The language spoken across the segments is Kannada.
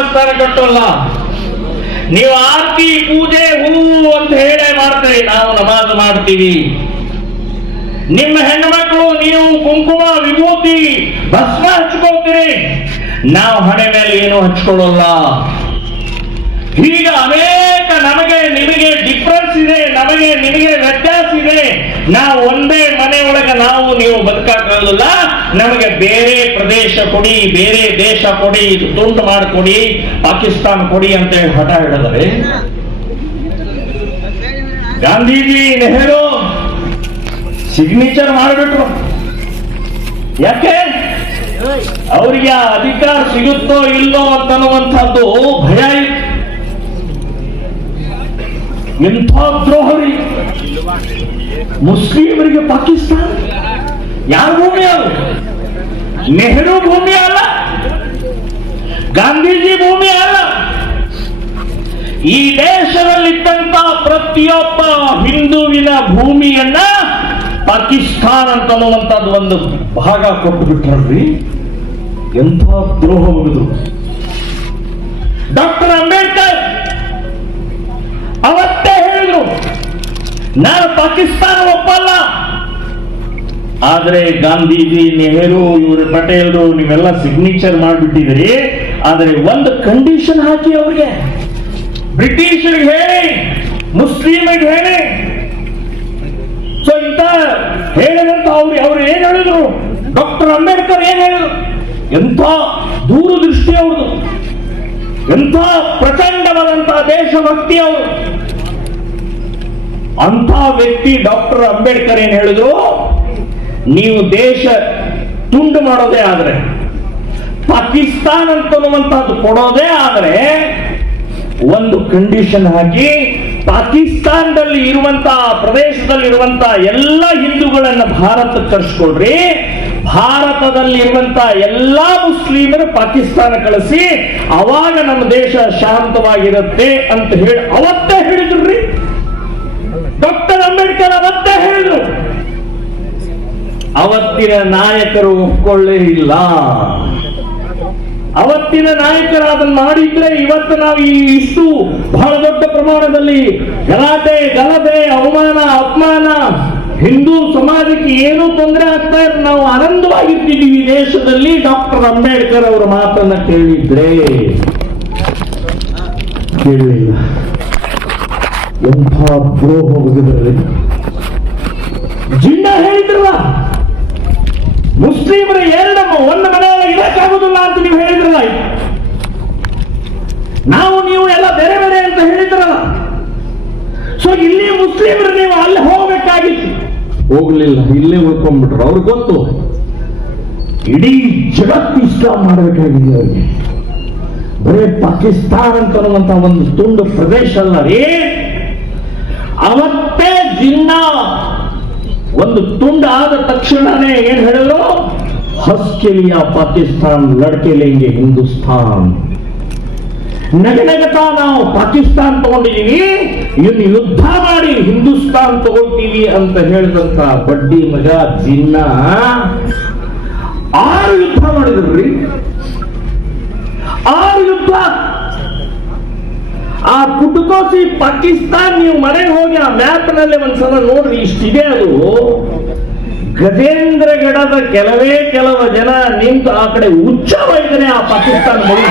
ದೇವಸ್ಥಾನ ಕಟ್ಟೋಲ್ಲ, ನೀವು ಆರತಿ ಪೂಜೆ ಹೂ ಅಂತ ಹೇಳೇ ಮಾಡ್ತೀರಿ, ನಾವು ನಮಾಜ್ ಮಾಡ್ತೀವಿ. ನಿಮ್ಮ ಹೆಣ್ಮಕ್ಳು ನೀವು ಕುಂಕುಮ ವಿಭೂತಿ ಭಸ್ಮ ಹಚ್ಕೋತೀರಿ, ನಾವು ಹಣೆ ಮೇಲೆ ಏನು ಹಚ್ಕೊಳ್ಳೋಲ್ಲ. ಹೀಗೆ ಅನೇಕ ನಮಗೆ ನಿಮಗೆ ಡಿಫರೆನ್ಸ್ ಇದೆ, ನಮಗೆ ನಿಮಗೆ ವ್ಯತ್ಯಾಸ ಇದೆ. ನಾವು ಒಂದೇ ಮನೆಯೊಳಗೆ ನಾವು ನೀವು ಬದುಕಾಗಲ್ಲ. ನಮಗೆ ಬೇರೆ ಪ್ರದೇಶ ಕೊಡಿ, ಬೇರೆ ದೇಶ ಕೊಡಿ, ಇದು ತುಂಡು ಮಾಡಿಕೊಡಿ, ಪಾಕಿಸ್ತಾನ ಕೊಡಿ ಅಂತ ಹೇಳಿ ಹಠ ಹಿಡಿದರೆ ಗಾಂಧೀಜಿ ನೆಹರು ಸಿಗ್ನೇಚರ್ ಮಾಡಿಬಿಟ್ರು. ಯಾಕೆ? ಅವರಿಗೆ ಅಧಿಕಾರ ಸಿಗುತ್ತೋ ಇಲ್ಲೋ ಅಂತನ್ನುವಂಥದ್ದು ಭಯ ಇತ್ತು. ಎಂಥ ದ್ರೋಹರಿ ಮುಸ್ಲಿಮರಿಗೆ ಪಾಕಿಸ್ತಾನ ಯಾರ ಭೂಮಿ? ಅದು ನೆಹರು ಭೂಮಿ ಅಲ್ಲ, ಗಾಂಧೀಜಿ ಭೂಮಿ ಅಲ್ಲ. ಈ ದೇಶದಲ್ಲಿದ್ದಂತ ಪ್ರತಿಯೊಬ್ಬ ಹಿಂದುವಿನ ಭೂಮಿಯನ್ನ ಪಾಕಿಸ್ತಾನ ಅಂತನ್ನುವಂಥದ್ದು ಒಂದು ಭಾಗ ಕೊಟ್ಟು ಬಿಟ್ರಿ. ಎಂಥ ದ್ರೋಹ ಮುಗಿದ್ರು. ಡಾಕ್ಟರ್ ಅಂಬೇಡ್ಕರ್ ಅವತ್ತೇ ಹೇಳಿದ್ರು, ನಾನು ಪಾಕಿಸ್ತಾನ ಒಪ್ಪಲ್ಲ. ಆದ್ರೆ ಗಾಂಧೀಜಿ, ನೆಹರು, ಇವರು ಪಟೇಲ್ರು ನೀವೆಲ್ಲ ಸಿಗ್ನೇಚರ್ ಮಾಡಿಬಿಟ್ಟಿದ್ರಿ. ಆದ್ರೆ ಒಂದು ಕಂಡೀಷನ್ ಹಾಕಿ ಅವ್ರಿಗೆ, ಬ್ರಿಟಿಷರಿಗೆ ಹೇಳಿ, ಮುಸ್ಲಿಮರಿಗೆ ಹೇಳಿ. ಸೊ ಇಂತ ಹೇಳಿದಂತ ಅವ್ರು ಏನ್ ಹೇಳಿದ್ರು, ಡಾಕ್ಟರ್ ಅಂಬೇಡ್ಕರ್ ಏನ್ ಹೇಳಿದ್ರು, ಎಂಥ ದೂರದೃಷ್ಟಿ ಅವ್ರದು, ಎಂಥ ಪ್ರಚಂಡವಾದಂತಹ ದೇಶಭಕ್ತಿ ಅವರು. ಅಂಥ ವ್ಯಕ್ತಿ ಡಾಕ್ಟರ್ ಅಂಬೇಡ್ಕರ್ ಏನ್ ಹೇಳಿದ್ರು, ನೀವು ದೇಶ ತುಂಡು ಮಾಡೋದೇ ಆದ್ರೆ, ಪಾಕಿಸ್ತಾನ ಅಂತನ್ನುವಂತಹದ್ದು ಕೊಡೋದೇ ಆದ್ರೆ ಒಂದು ಕಂಡೀಷನ್ ಹಾಕಿ, ಪಾಕಿಸ್ತಾನದಲ್ಲಿ ಇರುವಂತಹ ಪ್ರದೇಶದಲ್ಲಿರುವಂತಹ ಎಲ್ಲ ಹಿಂದೂಗಳನ್ನ ಭಾರತಕ್ಕೆ ಕಳಿಸ್ಕೊಡ್ರಿ, ಭಾರತದಲ್ಲಿರುವಂತಹ ಎಲ್ಲಾ ಮುಸ್ಲಿಮರು ಪಾಕಿಸ್ತಾನ ಕಳಿಸಿ, ಅವಾಗ ನಮ್ಮ ದೇಶ ಶಾಂತವಾಗಿರುತ್ತೆ ಅಂತ ಹೇಳಿ ಅವತ್ತೇ ಹೇಳಿದ್ರಿ. ಡಾಕ್ಟರ್ ಅಂಬೇಡ್ಕರ್ ಅವತ್ತೇ ಹೇಳಿದ್ರು. ಅವತ್ತಿನ ನಾಯಕರು ಒಪ್ಕೊಳ್ಳೇ ಇಲ್ಲ. ಅವತ್ತಿನ ನಾಯಕರು ಅದನ್ನು ಮಾಡಿದ್ರೆ ಇವತ್ತು ನಾವು ಇಷ್ಟು ಬಹಳ ದೊಡ್ಡ ಪ್ರಮಾಣದಲ್ಲಿ ಗಲಾಟೆ, ಗಲಭೆ, ಅವಮಾನ, ಅಪಮಾನ, ಹಿಂದೂ ಸಮಾಜಕ್ಕೆ ಏನೂ ತೊಂದರೆ ಆಗ್ತಾ ಇದ್ರೆ ನಾವು ಆನಂದವಾಗಿರ್ತಿದ್ದೀವಿ ದೇಶದಲ್ಲಿ. ಡಾಕ್ಟರ್ ಅಂಬೇಡ್ಕರ್ ಅವರ ಮಾತನ್ನ ಕೇಳಿದ್ರೆ ಕೇಳಲಿಲ್ಲ. ಎಂಥ ದ್ರೋಹ ಮುಗಿದ್ರಲ್ಲಿ. ಜಿನ್ನ ಹೇಳಿದ್ರಲ್ಲ, ಮುಸ್ಲಿಮರ ಒಂದು ಮನೆಯೊಳಗೆ ಇರಕ್ಕಾಗುದಿಲ್ಲ ಅಂತ ನೀವು ಹೇಳಿದ್ರಲ್ಲ, ನಾವು ನೀವು ಎಲ್ಲ ಬೇರೆ ಬೇರೆ ಅಂತ ಹೇಳಿದ್ರಲ್ಲ. ಸೊ ಇಲ್ಲಿ ಮುಸ್ಲಿಮರು ನೀವು ಅಲ್ಲಿ ಹೋಗಬೇಕಾಗಿತ್ತು, ಹೋಗ್ಲಿಲ್ಲ, ಇಲ್ಲೇ ಉಳ್ಕೊಂಡ್ಬಿಟ್ರು. ಅವ್ರಿಗೆ ಗೊತ್ತು ಇಡೀ ಜಗತ್ತು ಇಸ್ಲಾಂ ಮಾಡಬೇಕಾಗಿದೆ ಅವರಿಗೆ. ಬರೇ ಪಾಕಿಸ್ತಾನ ಅಂತನ್ನುವಂತ ಒಂದು ತುಂಡು ಪ್ರದೇಶ ಅಲ್ಲ ರೀ. ಅವತ್ತೇ ಜಿನ್ನಾ ಒಂದು ತುಂಡು ಆದ ತಕ್ಷಣನೇ ಏನ್ ಹೇಳಿದ್ರು, ಹಸ್ಕೆ ಲಿಯಾ ಪಾಕಿಸ್ತಾನ್, ಲಡ್ಕೆ ಲೇಂಗೆ ಹಿಂದೂಸ್ತಾನ್. ನಗನಗತಾ ನಾವು ಪಾಕಿಸ್ತಾನ್ ತಗೊಂಡಿದೀವಿ, ಇನ್ನು ಯುದ್ಧ ಮಾಡಿ ಹಿಂದೂಸ್ತಾನ್ ತಗೊಳ್ತೀವಿ ಅಂತ ಹೇಳಿದಂತ ಬಡ್ಡಿ ಮಗ ಜಿನ್ನಾ 6 ಯುದ್ಧ ಮಾಡಿದ್ರಿ. 6 ಯುದ್ಧ. ಆ ಪುಟಕೋಸಿ ಪಾಕಿಸ್ತಾನ್ ನೀವು ಮನೆಗೆ ಹೋಗಿ ಆ ಮ್ಯಾಪ್ ನಲ್ಲಿ ಒಂದ್ಸಲ ನೋಡ್ರಿ, ಇಷ್ಟಿದೆ. ಅದು ಗಜೇಂದ್ರಗಢದ ಕೆಲವು ಜನ ನಿಂತು ಆ ಕಡೆ ಉಚ್ಚವಾಗಿದ್ದಾನೆ ಆ ಪಾಕಿಸ್ತಾನ ಮನೆ.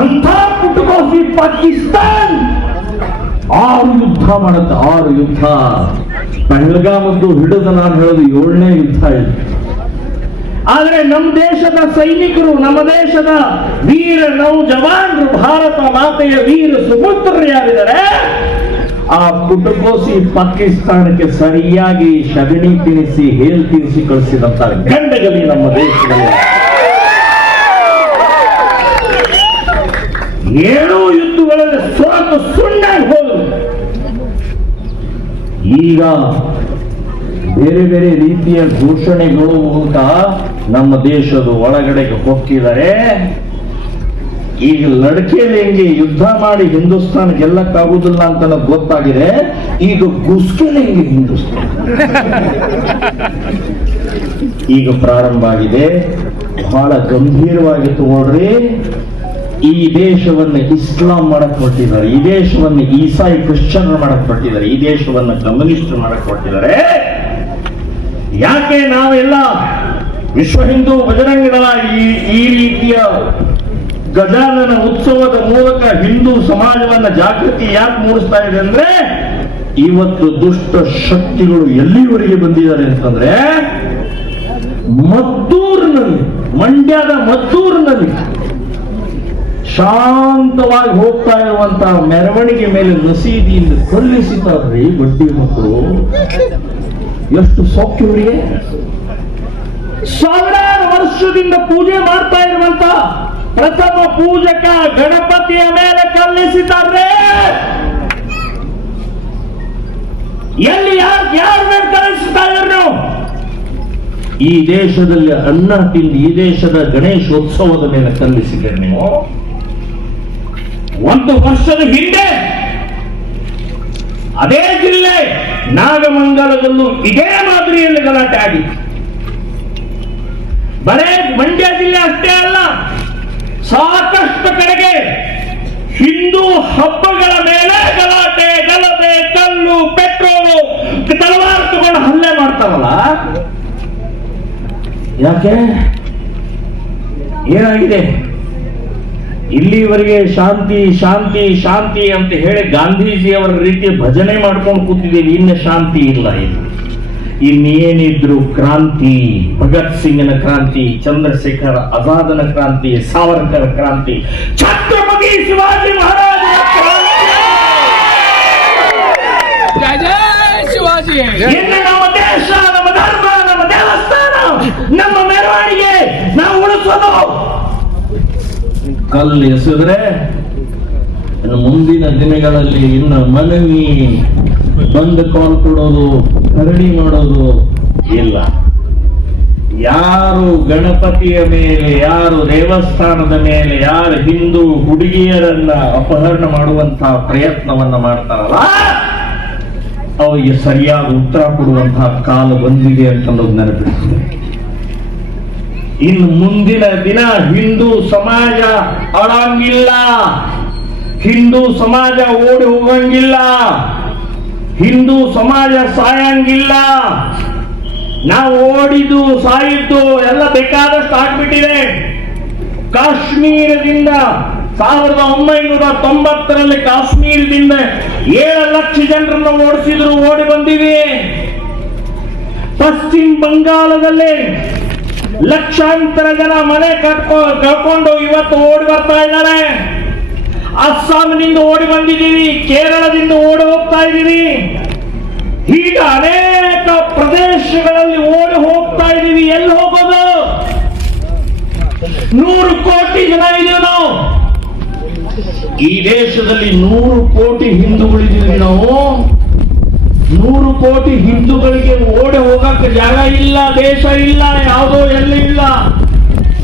ಅಂತ ಪುಟಕೋಸಿ ಪಾಕಿಸ್ತಾನ್ 6 ಯುದ್ಧ ಮಾಡುತ್ತೆ. 6 ಯುದ್ಧ. ಪಹಲ್ಗಾಮದ್ದು ಹಿಡಿದು ನಾನು ಹೇಳೋದು 7ನೇ ಯುದ್ಧ ಇದು. ಆದರೆ ನಮ್ಮ ದೇಶದ ಸೈನಿಕರು, ನಮ್ಮ ದೇಶದ ವೀರ ನೌಜವಾನರು, ಭಾರತ ಮಾತೆಯ ವೀರ ಸುಪುತ್ರರು ಯಾರಿದ್ದಾರೆ, ಆ ಪುಟಕೋಸಿ ಪಾಕಿಸ್ತಾನಕ್ಕೆ ಸರಿಯಾಗಿ ಶಗಣಿ ತಿನಿಸಿ, ಹೇಲ್ ತಿನಿಸಿ ಕಳಿಸಿದಂತ ಗಂಡಗಲಿ ನಮ್ಮ ದೇಶದಲ್ಲಿ. 7 ಯುದ್ಧಗಳಲ್ಲಿ ಸೋತು ಸುಣ್ಣಾಗಿ ಹೋದರು. ಈಗ ಬೇರೆ ಬೇರೆ ರೀತಿಯ ಘೋಷಣೆಗಳು ಅಂತ ನಮ್ಮ ದೇಶದ ಒಳಗಡೆಗೆ ಹೊಕ್ಕಿದ್ದಾರೆ. ಈಗ ಲಡ್ಕೆಲೆಂಗೆ ಯುದ್ಧ ಮಾಡಿ ಹಿಂದೂಸ್ತಾನ ಗೆಲ್ಲಕ್ಕಾಗುದಿಲ್ಲ ಅಂತ ನನಗೆ ಗೊತ್ತಾಗಿದೆ. ಈಗ ಗುಸ್ಕೆಲೆಂಗೆ ಹಿಂದೂಸ್ತಾನ ಈಗ ಪ್ರಾರಂಭ ಆಗಿದೆ. ಬಹಳ ಗಂಭೀರವಾಗಿ ತಗೊಳ್ರಿ. ಈ ದೇಶವನ್ನು ಇಸ್ಲಾಂ ಮಾಡಕ್ ಹೊರಟಿದ್ದಾರೆ, ಈ ದೇಶವನ್ನು ಈಸಾಯಿ ಕ್ರಿಶ್ಚಿಯನ್ ಮಾಡಕ್ ಹೊರಟಿದ್ದಾರೆ, ಈ ದೇಶವನ್ನು ಕಮ್ಯುನಿಸ್ಟ್ ಮಾಡಕ್ ಹೊರಟಿದ್ದಾರೆ. ಯಾಕೆ ನಾವೆಲ್ಲ ವಿಶ್ವ ಹಿಂದೂ ಬಜರಂಗ ದಳ ಈ ರೀತಿಯ ಗಜಾನನ ಉತ್ಸವದ ಮೂಲಕ ಹಿಂದೂ ಸಮಾಜವನ್ನ ಜಾಗೃತಿ ಯಾಕೆ ಮೂಡಿಸ್ತಾ ಇದೆ ಅಂದ್ರೆ, ಇವತ್ತು ದುಷ್ಟ ಶಕ್ತಿಗಳು ಎಲ್ಲಿವರೆಗೆ ಬಂದಿದ್ದಾರೆ ಅಂತಂದ್ರೆ, ಮದ್ದೂರಿನಲ್ಲಿ, ಮಂಡ್ಯದ ಮದ್ದೂರಿನಲ್ಲಿ ಶಾಂತವಾಗಿ ಹೋಗ್ತಾ ಇರುವಂತಹ ಮೆರವಣಿಗೆ ಮೇಲೆ ಮಸೀದಿಯಿಂದ ಕೊಲ್ಲಿಸಿದಾರ್ರಿ ಬಡ್ಡಿ ಮಕ್ಕಳು. ಎಷ್ಟು ಸೌಖ್ಯವರಿಗೆ, ಸಾವಿರಾರು ವರ್ಷದಿಂದ ಪೂಜೆ ಮಾಡ್ತಾ ಇರುವಂತ ಪ್ರಥಮ ಪೂಜಕ ಗಣಪತಿಯ ಮೇಲೆ ಕಲ್ಲಿಸಿದ್ದಾರೆ. ಎಲ್ಲಿ ಯಾರ ಮೇಲೆ ಕಲಿಸ್ತಾ ಇದ್ರು? ಈ ದೇಶದಲ್ಲಿ ಅನ್ನ ತಿಂದು ಈ ದೇಶದ ಗಣೇಶೋತ್ಸವದ ಮೇಲೆ ಕಲ್ಲಿಸಿದ್ದೀರಿ ನೀವು. ಒಂದು ವರ್ಷದ ಹಿಂದೆ ಅದೇ ಜಿಲ್ಲೆ ನಾಗಮಂಗಲದಲ್ಲೂ ಇದೇ ಮಾದರಿಯಲ್ಲಿ ಗಲಾಟೆ ಆಗಿತ್ತು. ಬರೇ ಮಂಡ್ಯ ಜಿಲ್ಲೆ ಅಷ್ಟೇ ಅಲ್ಲ, ಸಾಕಷ್ಟು ಕಡೆಗೆ ಹಿಂದೂ ಹಬ್ಬಗಳ ಮೇಲೆ ಗಲಾಟೆ, ಗಲಭೆ, ಕಲ್ಲು, ಪೆಟ್ರೋಲು, ತಲವಾರು ತಗೊಂಡು ಹಲ್ಲೆ ಮಾಡ್ತಾರಲ್ಲ. ಯಾಕೆ? ಏನಾಗಿದೆ? ಇಲ್ಲಿವರೆಗೆ ಶಾಂತಿ ಶಾಂತಿ ಶಾಂತಿ ಅಂತ ಹೇಳಿ ಗಾಂಧೀಜಿಯವರ ರೀತಿ ಭಜನೆ ಮಾಡ್ಕೊಂಡು ಕೂತಿದ್ದೀವಿ. ಇನ್ನು ಶಾಂತಿ ಇಲ್ಲ. ಇನ್ನೇನಿದ್ರು ಕ್ರಾಂತಿ, ಭಗತ್ ಸಿಂಗ್ನ ಕ್ರಾಂತಿ, ಚಂದ್ರಶೇಖರ ಆಜಾದನ ಕ್ರಾಂತಿ, ಸಾವರ್ಕರ್ ಕ್ರಾಂತಿ, ಛತ್ರಪತಿ ಶಿವಾಜಿ ಮಹಾರಾಜರ ಶಿವಾಜಿ. ಇನ್ನು ನಮ್ಮ ದೇಶ, ನಮ್ಮ ಧರ್ಮ, ನಮ್ಮ ದೇವಸ್ಥಾನ, ನಮ್ಮ ಮೆರವಣಿಗೆ ನಾವು ಉಳಿಸೋದು. ಕಲ್ಲು ಎಸೆದ್ರೆ ಇನ್ನು ಮುಂದಿನ ದಿನಗಳಲ್ಲಿ ಇನ್ನು ಮನವಿ, ಬಂದ್ ಕಾಲ್ ಕೊಡೋದು, ಕರಡಿ ಮಾಡೋದು ಇಲ್ಲ. ಯಾರು ಗಣಪತಿಯ ಮೇಲೆ, ಯಾರು ದೇವಸ್ಥಾನದ ಮೇಲೆ, ಯಾರು ಹಿಂದೂ ಹುಡುಗಿಯರನ್ನ ಅಪಹರಣ ಮಾಡುವಂತಹ ಪ್ರಯತ್ನವನ್ನ ಮಾಡ್ತಾರಲ್ಲ, ಅವರಿಗೆ ಸರಿಯಾದ ಉತ್ತರ ಕೊಡುವಂತಹ ಕಾಲ ಬಂದಿದೆ ಅಂತನ್ನೋದು ನೆನಪಿರ್ತದೆ. ಇನ್ನು ಮುಂದಿನ ದಿನ ಹಿಂದೂ ಸಮಾಜ ಅಳಂಗಿಲ್ಲ, ಹಿಂದೂ ಸಮಾಜ ಓಡಿ ಹೋಗಂಗಿಲ್ಲ, ಹಿಂದೂ ಸಮಾಜ ಸಾಯಂಗಿಲ್ಲ. ನಾವು ಓಡಿದು ಸಾಯಿದ್ದು ಎಲ್ಲ ಬೇಕಾದಷ್ಟು ಆಗ್ಬಿಟ್ಟಿದೆ. ಕಾಶ್ಮೀರದಿಂದ 1990ರಲ್ಲಿ ಕಾಶ್ಮೀರದಿಂದ 7 ಲಕ್ಷ ಜನರನ್ನು ಓಡಿಸಿದ್ರು, ಓಡಿ ಬಂದಿವಿ. ಪಶ್ಚಿಮ ಬಂಗಾಳದಲ್ಲಿ ಲಕ್ಷಾಂತರ ಜನ ಮನೆ ಕಳ್ಕೊಂಡು ಇವತ್ತು ಓಡಿ ಬರ್ತಾ ಇದ್ದಾರೆ. ಅಸ್ಸಾಂನಿಂದ ಓಡಿ ಬಂದಿದ್ದೀವಿ, ಕೇರಳದಿಂದ ಓಡಿ ಹೋಗ್ತಾ ಇದ್ದೀವಿ. ಈಗ ಅನೇಕ ಪ್ರದೇಶಗಳಲ್ಲಿ ಓಡಿ ಹೋಗ್ತಾ ಇದ್ದೀವಿ. ಎಲ್ಲಿ ಹೋಗೋದು? 100 ಕೋಟಿ ಜನ ಇದೀವಿ ನಾವು. ಈ ದೇಶದಲ್ಲಿ 100 ಕೋಟಿ ಹಿಂದೂಗಳಿದ್ದೀವಿ ನಾವು. 100 ಕೋಟಿ ಹಿಂದೂಗಳಿಗೆ ಓಡಿ ಹೋಗಕ್ಕೆ ಜಾಗ ಇಲ್ಲ, ದೇಶ ಇಲ್ಲ, ಯಾವುದೋ ಎಲ್ಲಿ ಇಲ್ಲ.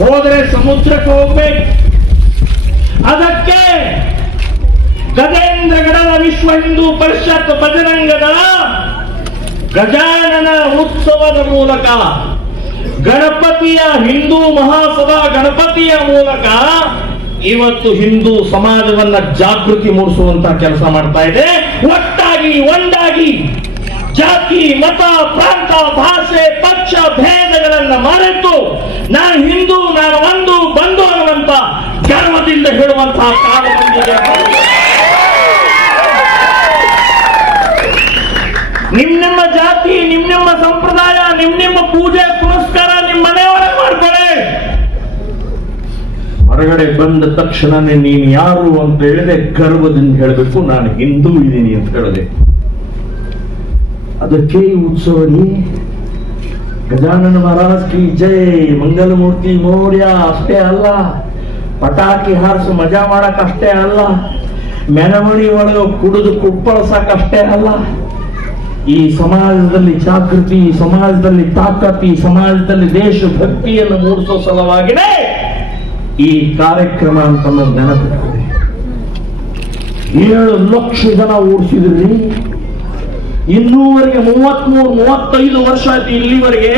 ಹೋದ್ರೆ ಸಮುದ್ರಕ್ಕೆ ಹೋಗ್ಬೇಕು. ಅದಕ್ಕೆ ಗಜೇಂದ್ರಗಢದ ವಿಶ್ವ ಹಿಂದೂ ಪರಿಷತ್ ಬಜರಂಗ ದಳ ಗಜಾನನ ಉತ್ಸವದ ಮೂಲಕ, ಗಣಪತಿಯ ಹಿಂದೂ ಮಹಾಸಭಾ ಗಣಪತಿಯ ಮೂಲಕ ಇವತ್ತು ಹಿಂದೂ ಸಮಾಜವನ್ನ ಜಾಗೃತಿ ಮೂಡಿಸುವಂತ ಕೆಲಸ ಮಾಡ್ತಾ ಇದೆ. ಒಟ್ಟಾಗಿ, ಒಂದಾಗಿ, ಜಾತಿ, ಮತ, ಪ್ರಾಂತ, ಭಾಷೆ, ಪಕ್ಷ ಭೇದಗಳನ್ನ ಮರೆತು ನಾನು ಹಿಂದೂ, ನಾನು ಒಂದು ಬಂಧು ಅನ್ನುವಂತ ಗರ್ವದಿಂದ ಹೇಳುವಂತಹ ಕಾಲ ಬಂದಿದೆ. ನಿಮ್ಮ ಜಾತಿ, ನಿಮ್ಮ ಸಂಪ್ರದಾಯ, ನಿಮ್ಮ ಪೂಜೆ ಪುರಸ್ಕಾರ ನಿಮ್ಮ ಮನೆಯೊಳಗೆ ಮಾಡ್ಕೊಳ್ಳಿ. ಹೊರಗಡೆ ಬಂದ ತಕ್ಷಣನೇ ನೀನು ಯಾರು ಅಂತ ಹೇಳಿದೆ ಗರ್ವದಿಂದ ಹೇಳಬೇಕು, ನಾನು ಹಿಂದೂ ಇದ್ದೀನಿ ಅಂತ ಹೇಳಿದೆ. ಅದಕ್ಕೆ ಈ ಉತ್ಸವ. ಗಜಾನನ ಮಹಾರಾಜ್ ಕಿ ಜೈ, ಮಂಗಲಮೂರ್ತಿ ಮೌರ್ಯ ಅಷ್ಟೇ ಅಲ್ಲ, ಪಟಾಕಿ ಹಾರಿಸಿ ಮಜಾ ಮಾಡಕ್ ಅಷ್ಟೇ ಅಲ್ಲ, ಮೆರವಣಿ ಒಳಗೆ ಕುಡಿದು ಕುಪ್ಪಳಿಸಕ್ ಅಷ್ಟೇ ಅಲ್ಲ. ಈ ಸಮಾಜದಲ್ಲಿ ಜಾಗೃತಿ, ಸಮಾಜದಲ್ಲಿ ತಾಕತಿ, ಸಮಾಜದಲ್ಲಿ ದೇಶಭಕ್ತಿಯನ್ನು ಮೂಡಿಸೋ ಸಲುವಾಗಿನೇ ಈ ಕಾರ್ಯಕ್ರಮ ಅಂತ ನೆನಪಿರ್ತದೆ. 7 ಲಕ್ಷ ಜನ ಓಡಿಸಿದ್ರಿ. ಇನ್ನೂವರೆಗೆ 33-35 ವರ್ಷ ಆಯ್ತು ಇಲ್ಲಿವರೆಗೆ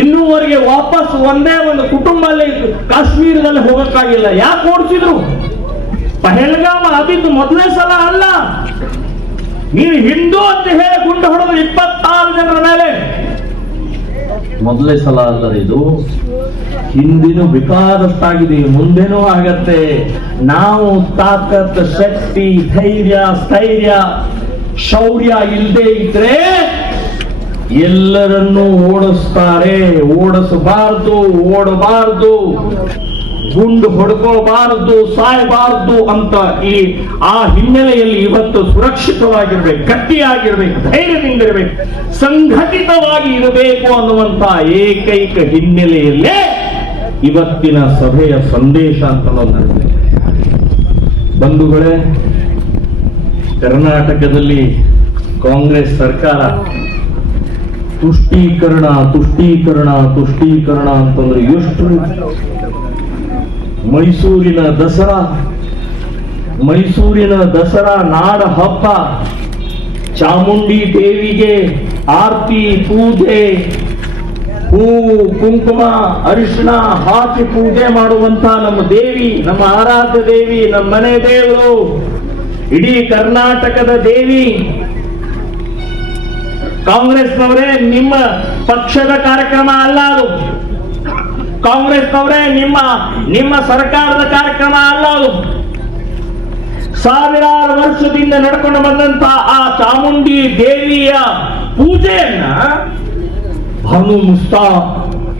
ಇನ್ನೂವರೆಗೆ ವಾಪಸ್ ಒಂದೇ ಒಂದು ಕುಟುಂಬ ಅಲ್ಲಿ ಕಾಶ್ಮೀರದಲ್ಲಿ ಹೋಗಕ್ಕಾಗಿಲ್ಲ. ಯಾಕೆ ಓಡಿಸಿದ್ರು? ಪಹಲ್ಗಾಮ ಆದಿದ್ದು ಮೊದಲನೇ ಸಲ ಅಲ್ಲ. ನೀವು ಹಿಂದೂ ಅಂತ ಹೇಳಿ ಗುಂಡು ಹೊಡೆದು 26 ಜನರ ಮೇಲೆ ಮೊದಲೇ ಸಲ ಅಲ್ಲ. ಇದು ಹಿಂದಿನೂ ಬೇಕಾದಷ್ಟಾಗಿದೆ, ಮುಂದೇನೂ ಆಗತ್ತೆ. ನಾವು ತಾಕತ್, ಶಕ್ತಿ, ಧೈರ್ಯ, ಸ್ಥೈರ್ಯ, ಶೌರ್ಯ ಇಲ್ಲದೆ ಇದ್ರೆ ಎಲ್ಲರನ್ನೂ ಓಡಿಸ್ತಾರೆ. ಓಡಿಸಬಾರ್ದು, ಓಡಬಾರ್ದು, ಗುಂಡು ಹೊಡ್ಕೋಬಾರದು, ಸಾಯಬಾರದು ಅಂತ ಆ ಹಿನ್ನೆಲೆಯಲ್ಲಿ ಇವತ್ತು ಸುರಕ್ಷಿತವಾಗಿರ್ಬೇಕು, ಗಟ್ಟಿಯಾಗಿರ್ಬೇಕು, ಧೈರ್ಯದಿಂದಿರಬೇಕು, ಸಂಘಟಿತವಾಗಿ ಇರಬೇಕು ಅನ್ನುವಂತ ಏಕೈಕ ಹಿನ್ನೆಲೆಯಲ್ಲೇ ಇವತ್ತಿನ ಸಭೆಯ ಸಂದೇಶ ಅಂತ ನಾವು ಬಂಧುಗಳೇ, ಕರ್ನಾಟಕದಲ್ಲಿ ಕಾಂಗ್ರೆಸ್ ಸರ್ಕಾರ ತುಷ್ಟೀಕರಣ ತುಷ್ಟೀಕರಣ ತುಷ್ಟೀಕರಣ ಅಂತಂದ್ರೆ ಎಷ್ಟು. ಮೈಸೂರಿನ ದಸರಾ ನಾಡ ಹಬ್ಬ, ಚಾಮುಂಡಿ ದೇವಿಗೆ ಆರತಿ, ಪೂಜೆ, ಹೂವು, ಕುಂಕುಮ, ಅರಿಶಿಣ ಹಾಕಿ ಪೂಜೆ ಮಾಡುವಂತ ನಮ್ಮ ದೇವಿ, ನಮ್ಮ ಆರಾಧ್ಯ ದೇವಿ, ನಮ್ಮ ಮನೆ ದೇವರು, ಇಡೀ ಕರ್ನಾಟಕದ ದೇವಿ. ಕಾಂಗ್ರೆಸ್ನವರೇ, ನಿಮ್ಮ ಪಕ್ಷದ ಕಾರ್ಯಕ್ರಮ ಅಲ್ಲ ಅದು. ಕಾಂಗ್ರೆಸ್ನವರೇ, ನಿಮ್ಮ ಸರ್ಕಾರದ ಕಾರ್ಯಕ್ರಮ ಅಲ್ಲ ಅದು. ಸಾವಿರಾರು ವರ್ಷದಿಂದ ನಡ್ಕೊಂಡು ಬಂದಂತ ಆ ಚಾಮುಂಡಿ ದೇವಿಯ ಪೂಜೆಯನ್ನ ಭಾನು ಮುಸ್ತಾ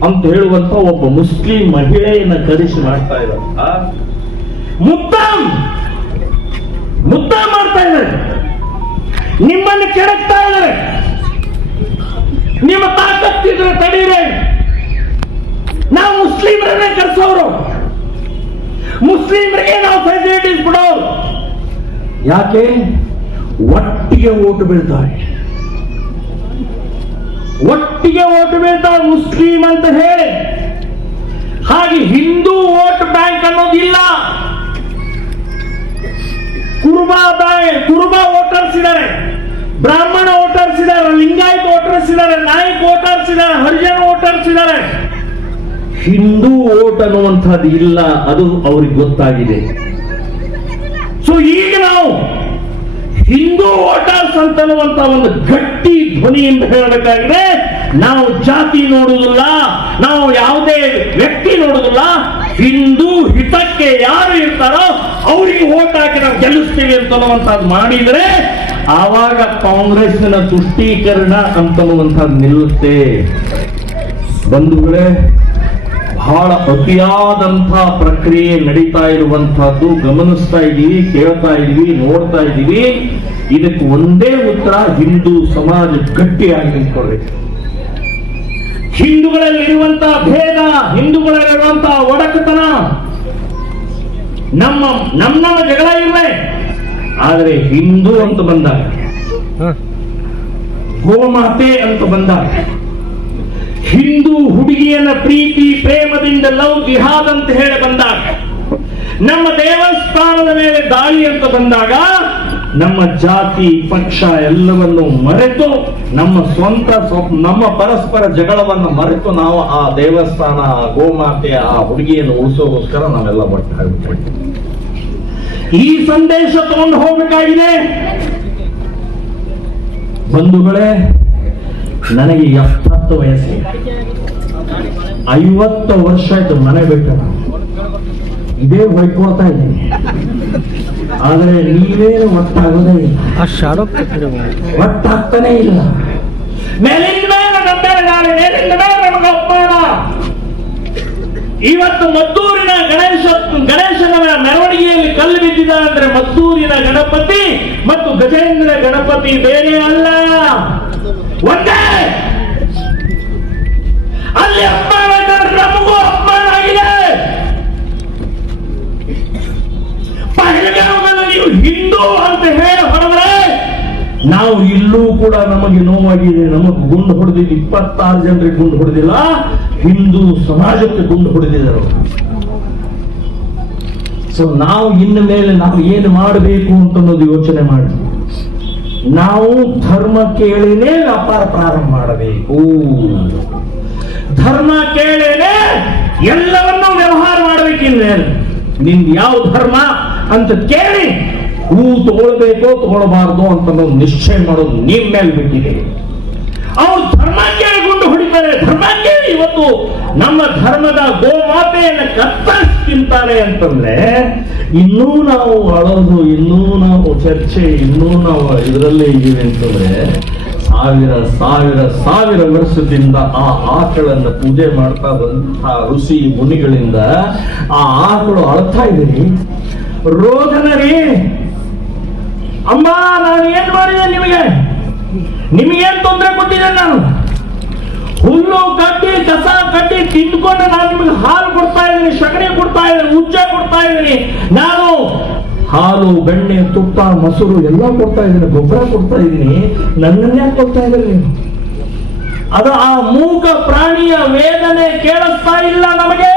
ಅಂತ ಹೇಳುವಂತ ಒಬ್ಬ ಮುಸ್ಲಿಂ ಮಹಿಳೆಯನ್ನ ಕರೆಸಿ ಮಾಡ್ತಾ ಇದ್ದಂತ ಮುದ್ದ ಮಾಡ್ತಾ ಇದ್ದಾರೆ. ನಿಮ್ಮನ್ನು ಕೆಡಕ್ತಾ ಇದ್ದಾರೆ. ನಿಮ್ಮ ತಾಕತ್ತಿದ್ರೆ ತಡೀರೆ. ನಾವು ಮುಸ್ಲಿಮರನ್ನೇ ಕರೆಸೋರು, ಮುಸ್ಲಿಮರಿಗೆ ನಾವು ಫೆಸಿಲಿಟೀಸ್ ಬಿಡೋರು. ಯಾಕೆ? ಒಟ್ಟಿಗೆ ಓಟು ಬೀಳ್ತಾರೆ, ಒಟ್ಟಿಗೆ ಓಟು ಬೀಳ್ತಾರೆ ಮುಸ್ಲಿಂ ಅಂತ ಹೇಳಿ. ಹಾಗೆ ಹಿಂದೂ ವೋಟ್ ಬ್ಯಾಂಕ್ ಅನ್ನೋದಿಲ್ಲ. ಕುರುಬಾ ವೋಟರ್ಸ್ ಇದ್ದಾರೆ, ಬ್ರಾಹ್ಮಣ ವೋಟರ್ಸ್ ಇದ್ದಾರೆ, ಲಿಂಗಾಯತ್ ವೋಟರ್ಸ್ ಇದ್ದಾರೆ, ನಾಯಕ್ ವೋಟರ್ಸ್ ಇದ್ದಾರೆ, ಹರಿಜನ ವೋಟರ್ಸ್ ಇದ್ದಾರೆ. ಹಿಂದೂ ವೋಟ್ ಅನ್ನುವಂಥದ್ದು ಇಲ್ಲ, ಅದು ಅವ್ರಿಗೆ ಗೊತ್ತಾಗಿದೆ. ಸೊ ಈಗ ನಾವು ಹಿಂದೂ ವೋಟರ್ಸ್ ಅಂತನ್ನುವಂತ ಒಂದು ಗಟ್ಟಿ ಧ್ವನಿಯಿಂದ ಹೇಳಬೇಕಾಗಿದೆ. ನಾವು ಜಾತಿ ನೋಡುವುದಿಲ್ಲ, ನಾವು ಯಾವುದೇ ವ್ಯಕ್ತಿ ನೋಡುವುದಿಲ್ಲ. ಹಿಂದೂ ಹಿತಕ್ಕೆ ಯಾರು ಇರ್ತಾರೋ ಅವರಿಗೆ ವೋಟ್ ಹಾಕಿ ನಾವು ಗೆಲ್ಲಿಸ್ತೀವಿ ಅಂತನ್ನುವಂಥದ್ದು ಮಾಡಿದ್ರೆ ಆವಾಗ ಕಾಂಗ್ರೆಸ್ನ ತುಷ್ಟೀಕರಣ ಅಂತನ್ನುವಂಥದ್ದು ನಿಲ್ಲುತ್ತೆ. ಬಂಧುಗಳೇ, ಬಹಳ ಅತಿಯಾದಂತಹ ಪ್ರಕ್ರಿಯೆ ನಡೀತಾ ಇರುವಂತಹದ್ದು ಗಮನಿಸ್ತಾ ಇದ್ದೀವಿ, ಕೇಳ್ತಾ ಇದ್ದೀವಿ, ನೋಡ್ತಾ ಇದ್ದೀವಿ. ಇದಕ್ಕೆ ಒಂದೇ ಉತ್ತರ, ಹಿಂದೂ ಸಮಾಜ ಗಟ್ಟಿಯಾಗಿ ನಿಂತ್ಕೊಳ್ಬೇಕು. ಹಿಂದೂಗಳಲ್ಲಿರುವಂತಹ ಭೇದ, ಹಿಂದೂಗಳಲ್ಲಿರುವಂತಹ ಒಡಕತನ, ನಮ್ಮ ಜಗಳ ಇವೆ. ಆದರೆ ಹಿಂದೂ ಅಂತ ಬಂದಾಗ, ಗೋಮಾತೆ ಅಂತ ಬಂದಾಗ, ಹಿಂದೂ ಹುಡುಗಿಯನ್ನ ಪ್ರೀತಿ ಪ್ರೇಮದಿಂದ ಲವ್ ಜಿಹಾದ್ ಅಂತ ಹೇಳಿ ಬಂದಾಗ, ನಮ್ಮ ದೇವಸ್ಥಾನದ ಮೇಲೆ ದಾಳಿ ಅಂತ ಬಂದಾಗ, ನಮ್ಮ ಜಾತಿ ಪಕ್ಷ ಎಲ್ಲವನ್ನು ಮರೆತು ನಮ್ಮ ಪರಸ್ಪರ ಜಗಳವನ್ನು ಮರೆತು ನಾವು ಆ ದೇವಸ್ಥಾನ, ಗೋಮಾತೆ, ಆ ಹುಡುಗಿಯನ್ನು ಉಳಿಸೋಗೋಸ್ಕರ ನಾವೆಲ್ಲ ಒಟ್ಟಾಗ್ಬಿಟ್ಟು ಈ ಸಂದೇಶ ತಗೊಂಡು ಹೋಗಬೇಕಾಗಿದೆ. ಬಂಧುಗಳೇ, ನನಗೆ 70 ವಯಸ್ಸು, 50 ವರ್ಷ ಆಯ್ತು ಮನೆ ಬಿಟ್ಟು ಇದೇ ಹೊಯ್ಕೊಳ್ತಾ ಇದ್ದೀನಿ. ಆದರೆ ನೀವೇನು ಒಟ್ಟಾಗೋದೇ ಇಲ್ಲ, ಒಟ್ಟಾಗ್ತಾನೆ ಇಲ್ಲ. ಮೇಲಿಂದ ನಮಗೆ ಅಪಮಾನ. ಇವತ್ತು ಮದ್ದೂರಿನ ಗಣೇಶನ ಮೆರವಣಿಗೆಯಲ್ಲಿ ಕಲ್ಲು ಬಿದ್ದಿದ ಅಂದ್ರೆ ಮದ್ದೂರಿನ ಗಣಪತಿ ಮತ್ತು ಗಜೇಂದ್ರ ಗಣಪತಿ ಬೇರೆ ಅಲ್ಲ, ಒಂದೇ. ಅಲ್ಲಿ ಅಪಮಾನ ನಮಗೂ ಅಪಮಾನ ಆಗಿದೆ. ಪಹಲ್ಗಾಮದಲ್ಲಿ ನೀವು ಹಿಂದೂ ಅಂತ ಹೇಳಿ ಹೊರದ್ರೆ ನಾವು ಇಲ್ಲೂ ಕೂಡ ನಮಗೆ ನೋವಾಗಿದೆ. ನಮಗೆ ಗುಂಡು ಹೊಡೆದಿದ್ದು 26 ಜನರಿಗೆ ಗುಂಡು ಹೊಡೆದಿಲ್ಲ, ಹಿಂದೂ ಸಮಾಜಕ್ಕೆ ಗುಂಡು ಹೊಡೆದಿದ್ದರು. ಸೊ ನಾವು ಇನ್ನು ಮೇಲೆ ನಾವು ಏನು ಮಾಡಬೇಕು ಅಂತ ಯೋಚನೆ ಮಾಡಿ, ನಾವು ಧರ್ಮ ಕೇಳಿನೇ ವ್ಯಾಪಾರ ಪ್ರಾರಂಭ ಮಾಡಬೇಕು. ಧರ್ಮ ಕೇಳೇನೆ ಎಲ್ಲವನ್ನೂ ವ್ಯವಹಾರ ಮಾಡಬೇಕಿಲ್ಲ. ನಿಂದು ಯಾವ ಧರ್ಮ ಅಂತ ಕೇಳಿ ಹೂ ತಗೊಳ್ಬೇಕೋ ತಗೊಳ್ಬಾರ್ದು ಅಂತ ನಿಶ್ಚಯ ಮಾಡೋದು ನಿಮ್ಮ ಮೇಲೆ ಬಿಟ್ಟಿದೆ. ಅವ್ರು ಧರ್ಮ ಕೇಳಿ ಗುಂಡು ಹೊಡಿತಾರೆ. ಧರ್ಮ ಕೇಳಿ ಇವತ್ತು ನಮ್ಮ ಧರ್ಮದ ಗೋಮಾತೆಯನ್ನು ಕತ್ತರಿಸಿ ತಿಂತಾರೆ ಅಂತಂದ್ರೆ ಇನ್ನೂ ನಾವು ಅಳೋದು, ಇನ್ನೂ ನಾವು ಚರ್ಚೆ, ಇನ್ನೂ ನಾವು ಇದರಲ್ಲೇ ಇದ್ದೀವಿ ಅಂತಂದ್ರೆ ಸಾವಿರ ಸಾವಿರ ಸಾವಿರ ವರ್ಷದಿಂದ ಆ ಆಕಳನ್ನು ಪೂಜೆ ಮಾಡ್ತಾ ಬಂದಂತಹ ಋಷಿ ಮುನಿಗಳಿಂದ ಆ ಆಕಳು ಅಳ್ತಾ ಇದ್ದೀರಿ. ರೋಗನರಿ ಅಮ್ಮ, ನಾನು ಏನ್ ಮಾಡಿದೆ ನಿಮಗೇನ್ ತೊಂದರೆ ಕೊಟ್ಟಿದ್ದೇನೆ? ನಾನು ಹುಲ್ಲು ಕಡ್ಡಿ ಕಸ ಕಡ್ಡಿ ತಿಂದ್ಕೊಂಡು ನಾನು ನಿಮಗೆ ಹಾಲು ಕೊಡ್ತಾ ಇದ್ದೀನಿ, ಸಗಣಿ ಕೊಡ್ತಾ ಇದ್ದೀನಿ, ಉಜ್ಜೆ ಕೊಡ್ತಾ ಇದ್ದೀನಿ. ನಾನು ಹಾಲು, ಬೆಣ್ಣೆ, ತುಪ್ಪ, ಮೊಸರು ಎಲ್ಲ ಕೊಡ್ತಾ ಇದ್ದೀನಿ, ಗೊಬ್ಬರ ಕೊಡ್ತಾ ಇದ್ದೀನಿ. ನನ್ನನ್ನೇ ಕೊಡ್ತಾ ಇದ್ದೀರಿ ನೀವು? ಅದು ಆ ಮೂಕ ಪ್ರಾಣಿಯ ವೇದನೆ ಕೇಳಿಸ್ತಾ ಇಲ್ಲ ನಮಗೆ.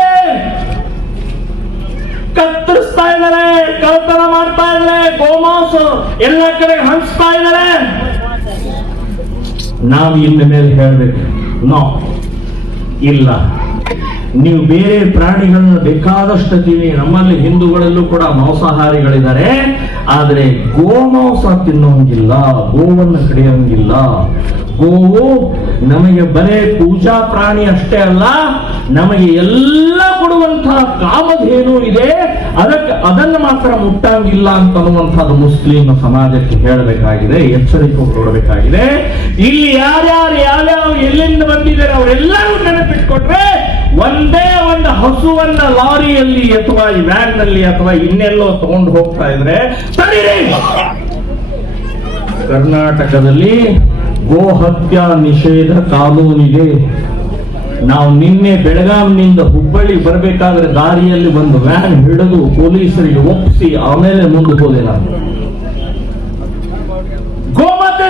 ಕತ್ತರಿಸ್ತಾ ಇದ್ದಾರೆ, ಕಳ್ತನ ಮಾಡ್ತಾ ಇದ್ದಾರೆ, ಗೋಮಾಂಸ ಎಲ್ಲ ಕಡೆ ಹಂಚ್ತಾ ಇದ್ದಾರೆ. ನಾವು ಇನ್ನ ಮೇಲೆ ಹೇಳ್ಬೇಕು, ನೋ, ಇಲ್ಲ, ನೀವು ಬೇರೆ ಪ್ರಾಣಿಗಳನ್ನ ಬೇಕಾದಷ್ಟು ತಿನ್ನಿ. ನಮ್ಮಲ್ಲಿ ಹಿಂದೂಗಳಲ್ಲೂ ಕೂಡ ಮಾಂಸಾಹಾರಿಗಳಿದ್ದಾರೆ, ಆದರೆ ಗೋಮಾಂಸ ತಿನ್ನೋಂಗಿಲ್ಲ, ಗೋವನ್ನು ಕಡಿಯೋಂಗಿಲ್ಲ. ಗೋವು ನಮಗೆ ಬರೇ ಪೂಜಾ ಪ್ರಾಣಿ ಅಷ್ಟೇ ಅಲ್ಲ, ನಮಗೆ ಎಲ್ಲ ಕೊಡುವಂತಹ ಕಾಮಧೇನು ಇದೆ, ಅದನ್ನು ಮಾತ್ರ ಮುಟ್ಟಂಗಿಲ್ಲ ಅಂತನ್ನುವಂಥದ್ದು ಮುಸ್ಲಿಂ ಸಮಾಜಕ್ಕೆ ಹೇಳಬೇಕಾಗಿದೆ, ಎಚ್ಚರಿಕೆ ಕೊಡಬೇಕಾಗಿದೆ. ಇಲ್ಲಿ ಯಾರ್ಯಾರು ಯಾವ್ಯಾವ ಎಲ್ಲಿಂದ ಬಂದಿದ್ದಾರೆ ಅವರೆಲ್ಲರೂ ನೆನಪಿಟ್ಕೊಟ್ರೆ ಒಂದೇ ಒಂದು ಹಸುವನ್ನ ಲಾರಿಯಲ್ಲಿ ಅಥವಾ ಈ ವ್ಯಾನ್ ನಲ್ಲಿ ಅಥವಾ ಇನ್ನೆಲ್ಲೋ ತಗೊಂಡು ಹೋಗ್ತಾ ಇದ್ರೆ ಸರಿ. ಕರ್ನಾಟಕದಲ್ಲಿ ಗೋ ಹತ್ಯಾ ನಿಷೇಧ ಕಾನೂನಿದೆ. ನಾವು ನಿನ್ನೆ ಬೆಳಗಾಂನಿಂದ ಹುಬ್ಬಳ್ಳಿ ಬರಬೇಕಾದ್ರೆ ದಾರಿಯಲ್ಲಿ ಒಂದು ವ್ಯಾನ್ ಹಿಡಿದು ಪೊಲೀಸರಿಗೆ ಒಪ್ಪಿಸಿ ಆಮೇಲೆ ಮುಂದೆ ಹೋದೆ ನಾನು. ಗೋಮಾತೆ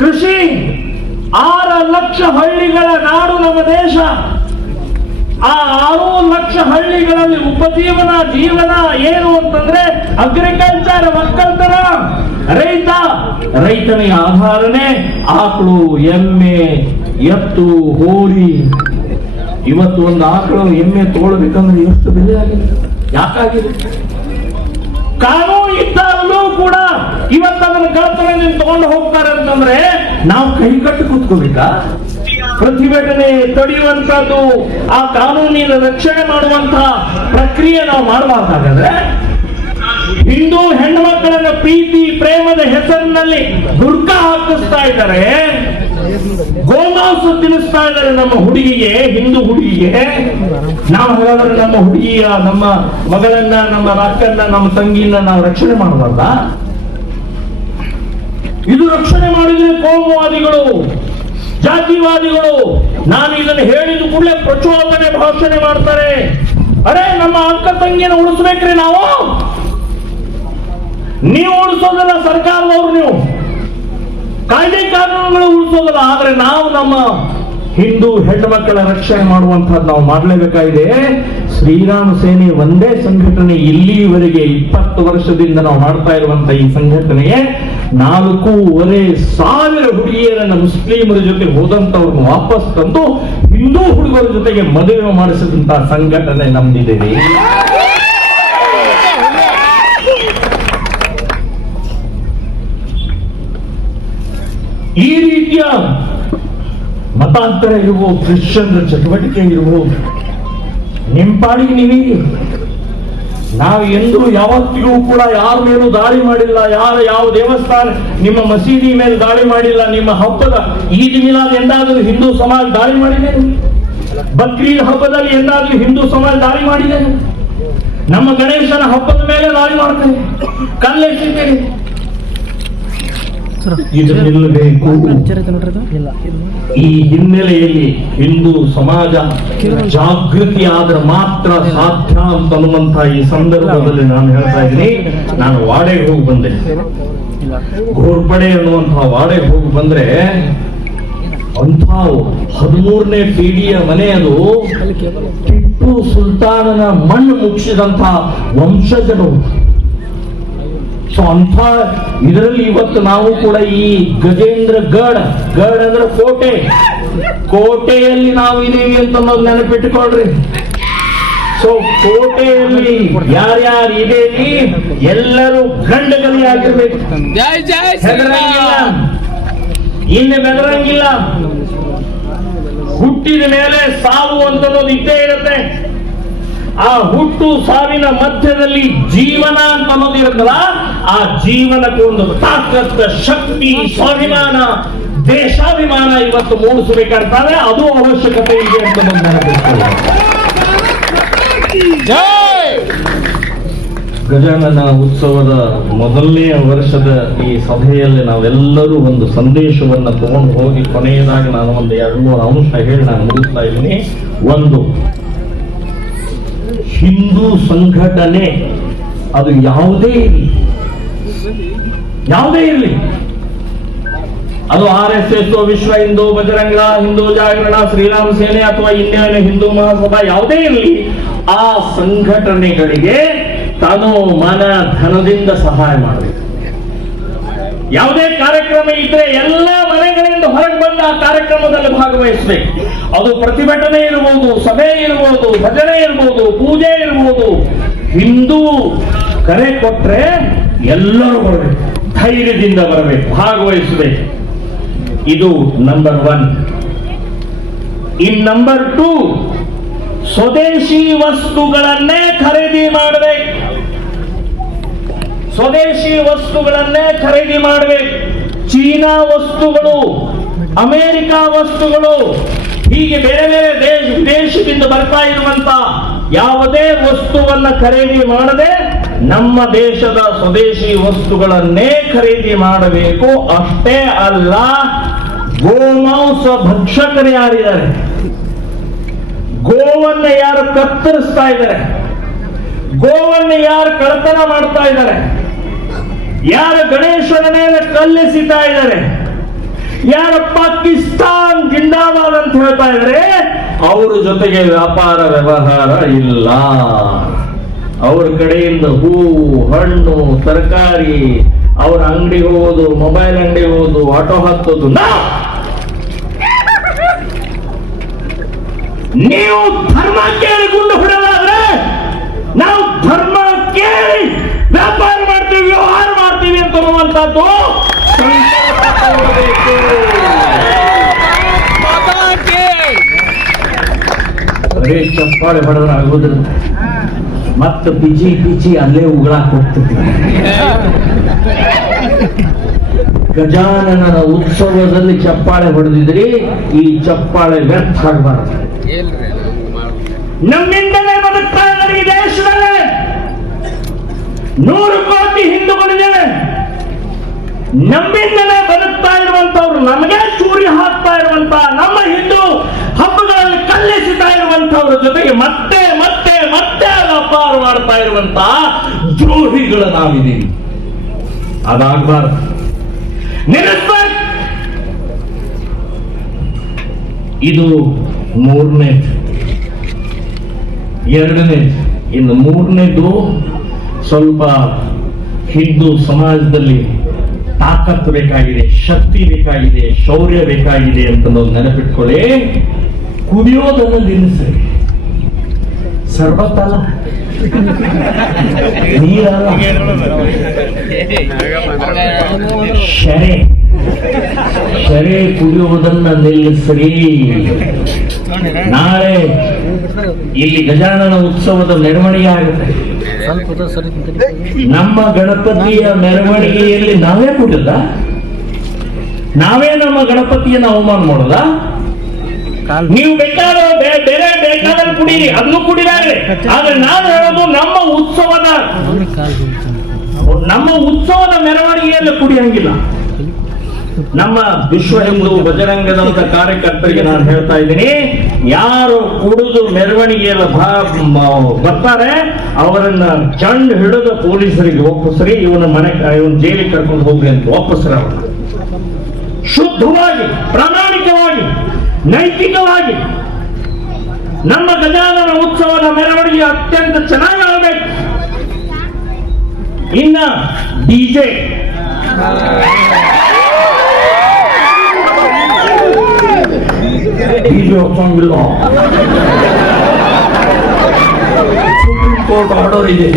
ಕೃಷಿ 6 ಲಕ್ಷ ಹಳ್ಳಿಗಳ ನಾಡು ನಮ್ಮ ದೇಶ. ಆ 6 ಲಕ್ಷ ಹಳ್ಳಿಗಳಲ್ಲಿ ಜೀವನ ಏನು ಅಂತಂದ್ರೆ ಅಗ್ರಿಕಲ್ಚರ್, ಒಕ್ಕಲ್ತನ. ರೈತನಿಗೆ ಆಧಾರನೇ ಆಕಳು, ಎಮ್ಮೆ, ಎತ್ತು, ಹೋರಿ. ಇವತ್ತು ಒಂದು ಆಕಳು, ಎಮ್ಮೆ ತಗೊಳ್ಬೇಕಂದ್ರೆ ಎಷ್ಟು ಬೆಲೆ ಆಗಿದೆ? ಯಾಕಾಗಿದೆ? ಕಾನೂನು ಇದ್ದಾಗಲೂ ಕೂಡ ಇವತ್ತು ಅದನ್ನು ಕಳ್ತನ ತಗೊಂಡು ಹೋಗ್ತಾರೆ ಅಂತಂದ್ರೆ ನಾವು ಕೈ ಕಟ್ಟಿ ಕೂತ್ಕೋಬೇಕಾ? ಪ್ರತಿಭಟನೆ ತಡೆಯುವಂತದ್ದು, ಆ ಕಾನೂನಿನ ರಕ್ಷಣೆ ಮಾಡುವಂತಹ ಪ್ರಕ್ರಿಯೆ ನಾವು ಮಾಡಬಾರ್ದಾಗಂದ್ರೆ ಹಿಂದೂ ಹೆಣ್ಣು ಮಕ್ಕಳನ್ನ ಪ್ರೀತಿ ಪ್ರೇಮದ ಹೆಸರಿನಲ್ಲಿ ದುರ್ಗ ಹಾಕಿಸ್ತಾ ಇದ್ದಾರೆ, ಗೋಮಾಂಸ ತಿನ್ನಿಸ್ತಾ ಇದ್ದಾರೆ ನಮ್ಮ ಹುಡುಗಿಗೆ, ಹಿಂದೂ ಹುಡುಗಿಗೆ. ನಾವು ಹಾಗಾದ್ರೆ ನಮ್ಮ ಹುಡುಗಿಯ, ನಮ್ಮ ಮಗಳನ್ನ, ನಮ್ಮ ಅಕ್ಕನ್ನ, ನಮ್ಮ ತಂಗಿಯನ್ನ ನಾವು ರಕ್ಷಣೆ ಮಾಡಬಾರ್ದ? ಇದು ರಕ್ಷಣೆ ಮಾಡಿದ್ರೆ ಕೋಮುವಾದಿಗಳು, ಜಾತಿವಾದಿಗಳು. ನಾನು ಇದನ್ನು ಹೇಳಿದ ಕೂಡಲೇ ಪ್ರಚೋದನೆ ಭಾಷಣೆ ಮಾಡ್ತಾರೆ. ಅರೆ, ನಮ್ಮ ಅಕ್ಕ ತಂಗಿಯನ್ನು ಉಳಿಸ್ಬೇಕ್ರಿ ನಾವು. ನೀವು ಉಳಿಸೋದಲ್ಲ, ಸರ್ಕಾರದವರು ನೀವು ಕಾಯ್ದೆ ಕಾನೂನುಗಳು ಉಳಿಸೋದಲ್ಲ. ಆದ್ರೆ ನಾವು ನಮ್ಮ ಹಿಂದೂ ಹೆಣ್ಣು ಮಕ್ಕಳ ರಕ್ಷಣೆ ಮಾಡುವಂತಹದ್ದು ನಾವು ಮಾಡಲೇಬೇಕಾಗಿದೆ. ಶ್ರೀರಾಮ ಸೇನೆ ಒಂದೇ ಸಂಘಟನೆ ಇಲ್ಲಿವರೆಗೆ 20 ವರ್ಷದಿಂದ ನಾವು ಮಾಡ್ತಾ ಇರುವಂತಹ ಈ ಸಂಘಟನೆಗೆ 4,500 ಹುಡುಗಿಯರನ್ನ ಮುಸ್ಲಿಮರ ಜೊತೆ ಹೋದಂತವ್ರನ್ನ ವಾಪಸ್ ತಂದು ಹಿಂದೂ ಹುಡುಗರ ಜೊತೆಗೆ ಮದುವೆ ಮಾಡಿಸಿದಂತಹ ಸಂಘಟನೆ ನಮ್ದಿದೆ. ಈ ರೀತಿಯ ಮತಾಂತರ ಇರಬಹುದು, ಕ್ರಿಶ್ಚಿಯನ್ರ ಚಟುವಟಿಕೆ ಇರಬಹುದು, ನಿಮ್ಮ ಪಾಡಿಗೆ ನೀವೀಗ. ನಾವು ಎಂದೂ ಯಾವತ್ತಿಗೂ ಕೂಡ ಯಾರ ಮೇಲೂ ದಾಳಿ ಮಾಡಿಲ್ಲ. ಯಾವ ದೇವಸ್ಥಾನ, ನಿಮ್ಮ ಮಸೀದಿ ಮೇಲೆ ದಾಳಿ ಮಾಡಿಲ್ಲ. ನಿಮ್ಮ ಹಬ್ಬದ ಈದ್ ಮಿಲಾದ್ ಎಂದಾದರೂ ಹಿಂದೂ ಸಮಾಜ ದಾಳಿ ಮಾಡಿದೆ? ಬಕ್ರೀದ್ ಹಬ್ಬದಲ್ಲಿ ಎಂದಾದರೂ ಹಿಂದೂ ಸಮಾಜ ದಾಳಿ ಮಾಡಿದೆ? ನಮ್ಮ ಗಣೇಶನ ಹಬ್ಬದ ಮೇಲೆ ದಾಳಿ ಮಾಡ್ತೇವೆ, ಕಲ್ಲೆಸಿದ್ದೇವೆ. ಇದು ನಿಲ್ಲಬೇಕು. ಈ ಹಿನ್ನೆಲೆಯಲ್ಲಿ ಹಿಂದೂ ಸಮಾಜ ಜಾಗೃತಿ ಆದ್ರೆ ಮಾತ್ರ ಸಾಧ್ಯ ಅಂತನ್ನುವಂತಹ ಈ ಸಂದರ್ಭದಲ್ಲಿ ನಾನು ಹೇಳ್ತಾ ಇದ್ದೀನಿ. ನಾನು ವಾಡೆಗೆ ಹೋಗಿ ಬಂದೆ, ಘೋರ್ಪಡೆ ಅನ್ನುವಂತಹ ವಾಡೆಗೆ ಹೋಗಿ ಬಂದ್ರೆ ಅಂಥ 13ನೇ ಪೀಳಿಗೆಯ ಮನೆ ಅದು. ಟಿಪ್ಪು ಸುಲ್ತಾನನ ಮಣ್ಣು ಮುಗಿಸಿದಂತಹ ವಂಶಜರು. ಸೊ ಅಂಥ ಇದರಲ್ಲಿ ಇವತ್ತು ನಾವು ಕೂಡ ಈ ಗಜೇಂದ್ರ ಗಢ ಅಂದ್ರೆ ಕೋಟೆಯಲ್ಲಿ ನಾವು ಇದೀವಿ ಅಂತ ಅನ್ನೋದು ನೆನಪಿಟ್ಟುಕೊಳ್ರಿ. ಸೊ ಕೋಟೆಯಲ್ಲಿ ಯಾರ್ಯಾರು ಇದೇವಿ ಎಲ್ಲರೂ ಗಂಡಗಲಿಯಾಗಿರ್ಬೇಕು, ಹೆದರಂಗಿಲ್ಲ, ಇನ್ನು ಬೆದರಂಗಿಲ್ಲ. ಹುಟ್ಟಿದ ಮೇಲೆ ಸಾವು ಅಂತ ಇದ್ದೇ ಇರುತ್ತೆ. ಆ ಹುಟ್ಟು ಸಾವಿನ ಮಧ್ಯದಲ್ಲಿ ಜೀವನ ಅಂತ ಅನ್ನೋದು ಇರುತ್ತಲ್ಲ, ಆ ಜೀವನಕ್ಕೆ ಒಂದು ತಾಕತ್, ಶಕ್ತಿ, ಸ್ವಾಭಿಮಾನ, ದೇಶಾಭಿಮಾನ ಇವತ್ತು ಮೂಡಿಸಬೇಕಾಗ್ತದೆ. ಅದು ಅವಶ್ಯಕತೆ ಇದೆ ಅಂತ ನೆನಪಿಸ್ತಾರೆ. ಗಜಾನನ ಉತ್ಸವದ ಮೊದಲನೆಯ ವರ್ಷದ ಈ ಸಭೆಯಲ್ಲಿ ನಾವೆಲ್ಲರೂ ಒಂದು ಸಂದೇಶವನ್ನು ತಗೊಂಡು ಹೋಗಿ ಕೊನೆಯದಾಗಿ ನಾನು ಒಂದು 2-3 ಅಂಶ ಹೇಳಿ ನಾನು ಮುಗಿಸ್ತಾ ಇದ್ದೀನಿ. ಒಂದು, ಹಿಂದೂ ಸಂಘಟನೆ ಅದು ಯಾವುದೇ ಇರಲಿ, ಅದು RSS, ವಿಶ್ವ ಹಿಂದೂ, ಬಜರಂಗ, ಹಿಂದೂ ಜಾಗರಣ, ಶ್ರೀರಾಮ ಸೇನೆ ಅಥವಾ ಇಂಡಿಯನ್ ಹಿಂದೂ ಮಹಾಸಭಾ ಯಾವುದೇ ಇರಲಿ, ಆ ಸಂಘಟನೆಗಳಿಗೆ ತಾನು ಮನ ಧನದಿಂದ ಸಹಾಯ ಮಾಡಬೇಕು. ಯಾವುದೇ ಕಾರ್ಯಕ್ರಮ ಇದ್ರೆ ಎಲ್ಲ ಮನೆಗಳಿಂದ ಹೊರಗೆ ಬಂದು ಆ ಕಾರ್ಯಕ್ರಮದಲ್ಲಿ ಭಾಗವಹಿಸಬೇಕು. ಅದು ಪ್ರತಿಭಟನೆ ಇರಬಹುದು, ಸಭೆ ಇರಬಹುದು, ಭಜನೆ ಇರಬಹುದು, ಪೂಜೆ ಇರಬಹುದು. ಹಿಂದೂ ಕರೆ ಕೊಟ್ರೆ ಎಲ್ಲರೂ ಬರಬೇಕು, ಧೈರ್ಯದಿಂದ ಬರಬೇಕು, ಭಾಗವಹಿಸಬೇಕು. ಇದು ನಂಬರ್ 1. ಇನ್ ನಂಬರ್ 2, ಸ್ವದೇಶಿ ವಸ್ತುಗಳನ್ನೇ ಖರೀದಿ ಮಾಡಬೇಕು. ಸ್ವದೇಶಿ ವಸ್ತುಗಳನ್ನೇ ಖರೀದಿ ಮಾಡಬೇಕು. ಚೀನಾ ವಸ್ತುಗಳು, ಅಮೆರಿಕ ವಸ್ತುಗಳು, ಹೀಗೆ ಬೇರೆ ಬೇರೆ ವಿದೇಶದಿಂದ ಬರ್ತಾ ಇರುವಂತ ಯಾವುದೇ ವಸ್ತುವನ್ನ ಖರೀದಿ ಮಾಡದೆ ನಮ್ಮ ದೇಶದ ಸ್ವದೇಶಿ ವಸ್ತುಗಳನ್ನೇ ಖರೀದಿ ಮಾಡಬೇಕು. ಅಷ್ಟೇ ಅಲ್ಲ, ಗೋಮಾಂಸ ಭಕ್ಷಕರು ಯಾರಿದ್ದಾರೆ, ಗೋವನ್ನ ಯಾರು ಕತ್ತರಿಸ್ತಾ ಇದ್ದಾರೆ, ಗೋವನ್ನ ಯಾರು ಕಳ್ಳತನ ಮಾಡ್ತಾ ಇದ್ದಾರೆ, ಯಾರು ಗಣೇಶನ ಮೇಲೆ ಕಲ್ಲೆಸಿತಾ ಇದ್ದಾರೆ, ಯಾರು ಪಾಕಿಸ್ತಾನ್ ಜಿಂದಾಬಾದ್ ಅಂತ ಹೇಳ್ತಾ ಇದ್ದಾರೆ, ಅವರ ಜೊತೆಗೆ ವ್ಯಾಪಾರ ವ್ಯವಹಾರ ಇಲ್ಲ. ಅವ್ರ ಕಡೆಯಿಂದ ಹೂವು, ಹಣ್ಣು, ತರಕಾರಿ, ಅವ್ರ ಅಂಗಡಿ ಹೋಗೋದು, ಮೊಬೈಲ್ ಅಂಗಡಿ ಹೋಗೋದು, ಆಟೋ ಹತ್ತೋದು. ನೀವು ಧರ್ಮ ಕೇಳಿ ಗುಂಡು ಹೊಡೆದಾದ್ರೆ ನಾವು ಧರ್ಮ ಕೇಳಿ ವ್ಯಾಪಾರ ಮಾಡ್ತೀವಿ, ವ್ಯವಹಾರ ಮಾಡ್ತೀವಿ ಅಂತ ಅನ್ನುವಂಥದ್ದು ಬರೇ ಚಪ್ಪಾಳೆ ಹೊಡೆದ್ರೆ ಆಗೋದಿಲ್ಲ, ಮತ್ತೆ ಪಿಚಿ ಅಲ್ಲೇ ಉಗಳಾಕ್ ಹೋಗ್ತಿದ್ವಿ. ಗಜಾನನ ಉತ್ಸವದಲ್ಲಿ ಚಪ್ಪಾಳೆ ಹೊಡೆದಿದ್ರಿ, ಈ ಚಪ್ಪಾಳೆ ವ್ಯರ್ಥ ಆಗಬಾರದು. ನಮ್ಮಿಂದಲೇ ಬದುಕ್ತಾ ಇದ್ದಾರೆ ಈ ದೇಶದಲ್ಲಿ 100 ಕೋಟಿ ಹಿಂದೂಗಳಿದ್ದಾರೆ. ನಮ್ಮಿಂದಲೇ ಬದುಕ್ತಾ ಇರುವಂತವ್ರು ನಮಗೆ ಚೂರಿ ಹಾಕ್ತಾ ಇರುವಂತ ನಮ್ಮ ಹಿಂದೂ ಹಬ್ಬಗಳಲ್ಲಿ ಕಲ್ಲೆಸಿತಾ ಇರುವಂತವ್ರ ಜೊತೆಗೆ ಮತ್ತೆ ಮತ್ತೆ ಮತ್ತೆ ವ್ಯಾಪಾರ ಮಾಡ್ತಾ ಇರುವಂತ ದ್ರೋಹಿಗಳು ನಾವಿದ್ದೀವಿ. ಅದಾಗಬಾರದು, ನಿಲ್ಲಿಸ್ಬೇಕು. ಇದು 3ನೇದು. 2ನೇದು. ಇನ್ನು 3ನೇದು ಸ್ವಲ್ಪ ಹಿಂದೂ ಸಮಾಜದಲ್ಲಿ ತಾಕತ್ತು ಬೇಕಾಗಿದೆ, ಶಕ್ತಿ ಬೇಕಾಗಿದೆ, ಶೌರ್ಯ ಬೇಕಾಗಿದೆ ಅಂತ ನೆನಪಿಟ್ಕೊಳ್ಳಿ. ಕುಡಿಯೋದನ್ನು ನಿಲ್ಲಿಸ್ರಿ. ಸರ್ಬತ್ತಲ್ಲ, ನೀರಲ್ಲ, ಶರೆ ಕುಡಿಯುವುದನ್ನ ನಿಲ್ಲಿಸ್ರಿ. ನಾಳೆ ಇಲ್ಲಿ ಗಜಾನನ ಉತ್ಸವದ ಮೆರವಣಿಗೆ ಆಗುತ್ತೆ. ನಮ್ಮ ಗಣಪತಿಯ ಮೆರವಣಿಗೆಯಲ್ಲಿ ನಾವೇ ಕುಡಿದ, ನಾವೇ ನಮ್ಮ ಗಣಪತಿಯನ್ನು ಅವಮಾನ ಮಾಡೋದ. ನೀವು ಬೇಕಾದ್ರೆ ಬೇರೆ ಬೇಕಾದ್ರೆ ಕುಡೀರಿ, ಅದನ್ನು ಕುಡಿದಾರೆ. ಆದ್ರೆ ನಾನು ಹೇಳೋದು ನಮ್ಮ ಉತ್ಸವದ ಮೆರವಣಿಗೆಯಲ್ಲಿ ಕುಡಿಯಂಗಿಲ್ಲ. ನಮ್ಮ ವಿಶ್ವ ಹಿಂದೂ ಬಜರಂಗದಂತ ಕಾರ್ಯಕರ್ತರಿಗೆ ನಾನು ಹೇಳ್ತಾ ಇದ್ದೀನಿ, ಯಾರು ಕುಡಿದು ಮೆರವಣಿಗೆಯಲ್ಲಿ ಬರ್ತಾರೆ ಅವರನ್ನ ಚಂಡ್ ಹಿಡಿದು ಪೊಲೀಸರಿಗೆ ಒಪ್ಪಿಸ್ರಿ, ಇವನ ಜೈಲಿಗೆ ಕರ್ಕೊಂಡು ಹೋಗ್ರಿ ಅಂತ ಒಪ್ಪಿಸ್ರಿ. ಅವನ್ನ ಶುದ್ಧವಾಗಿ, ಪ್ರಾಮಾಣಿಕವಾಗಿ, ನೈತಿಕವಾಗಿ ನಮ್ಮ ಗಜಾನನ ಉತ್ಸವದ ಮೆರವಣಿಗೆ ಅತ್ಯಂತ ಚೆನ್ನಾಗಿ ಆಗಬೇಕು. ಇನ್ನ ಡಿಜೆ ಒಪ್ಪಂಗಿಲ್ಲ. ಸುಪ್ರೀಂ ಕೋರ್ಟ್ ಆರ್ಡರ್ ಇದೆ.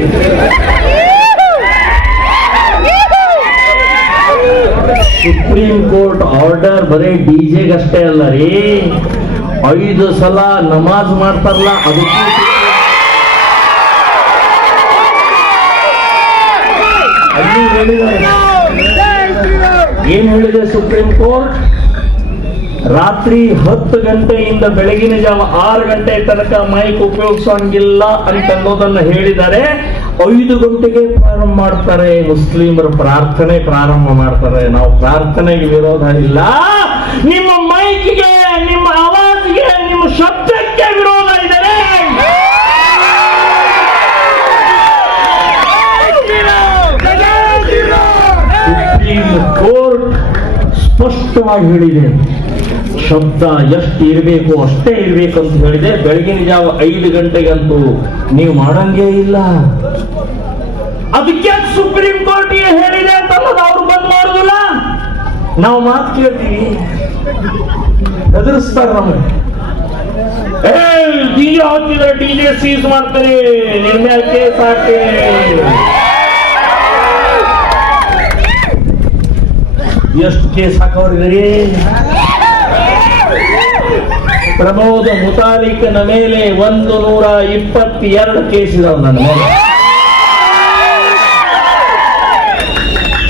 ಸುಪ್ರೀಂ ಕೋರ್ಟ್ ಆರ್ಡರ್ ಬರೀ ಡಿಜೆಗಷ್ಟೇ ಅಲ್ಲ ರೀ, 5 ಸಲ ನಮಾಜ್ ಮಾಡ್ತಾರಲ್ಲ ಅದಕ್ಕೂ ಏನ್ ಹೇಳಿದೆ ಸುಪ್ರೀಂ ಕೋರ್ಟ್? ರಾತ್ರಿ 10 ಗಂಟೆಯಿಂದ ಬೆಳಗಿನ ಜಾವ 6 ಗಂಟೆ ತನಕ ಮೈಕ್ ಉಪಯೋಗಿಸಂಗಿಲ್ಲ ಅಂತನ್ನೋದನ್ನ ಹೇಳಿದ್ದಾರೆ. 5 ಗಂಟೆಗೆ ಪ್ರಾರಂಭ ಮಾಡ್ತಾರೆ ಮುಸ್ಲಿಮರು, ಪ್ರಾರ್ಥನೆ ಪ್ರಾರಂಭ ಮಾಡ್ತಾರೆ. ನಾವು ಪ್ರಾರ್ಥನೆಗೆ ವಿರೋಧ ಇಲ್ಲ, ನಿಮ್ಮ ಮೈಕ್ಗೆ, ನಿಮ್ಮ ಆವಾಜ್ಗೆ, ನಿಮ್ಮ ಶಬ್ದಕ್ಕೆ ವಿರೋಧ ಇದ್ದಾರೆ. ಸುಪ್ರೀಂ ಕೋರ್ಟ್ ಸ್ಪಷ್ಟವಾಗಿ ಹೇಳಿದೆ, ಶಬ್ದ ಎಷ್ಟು ಇರಬೇಕು ಅಷ್ಟೇ ಇರಬೇಕು ಅಂತ ಹೇಳಿದೆ. ಬೆಳಗಿನ ಜಾವ 5 ಗಂಟೆಗಂತೂ ನೀವು ಮಾಡಂಗೇ ಇಲ್ಲ. ಅದಕ್ಕೆ ಸುಪ್ರೀಂ ಕೋರ್ಟ್ ಹೇಳಿದೆ ಅಂತ ಅವ್ರು ಬಂದ್ ಮಾಡುದಿಲ್ಲ. ನಾವು ಮಾತು ಕೇಳ್ತೀವಿ, ಹೆದರಿಸ್ತಾರೆ ನಮಗೆ. ಡಿಜೆ ಹಾಕಿದ್ರೆ ಡಿಜೆ ಸೀಸ್ ಮಾಡ್ತಾರೆ, ನಿಮ್ಮ ಮೇಲೆ ಕೇಸ್ ಹಾಕಿ. ಎಷ್ಟು ಕೇಸ್ ಹಾಕೋರಿದ್ರಿ? ಪ್ರಮೋದ ಮುತಾಲಿಕನ ಮೇಲೆ 122 ಕೇಸ್ ಇದಾವೆ ನನ್ನ ಮೇಲೆ.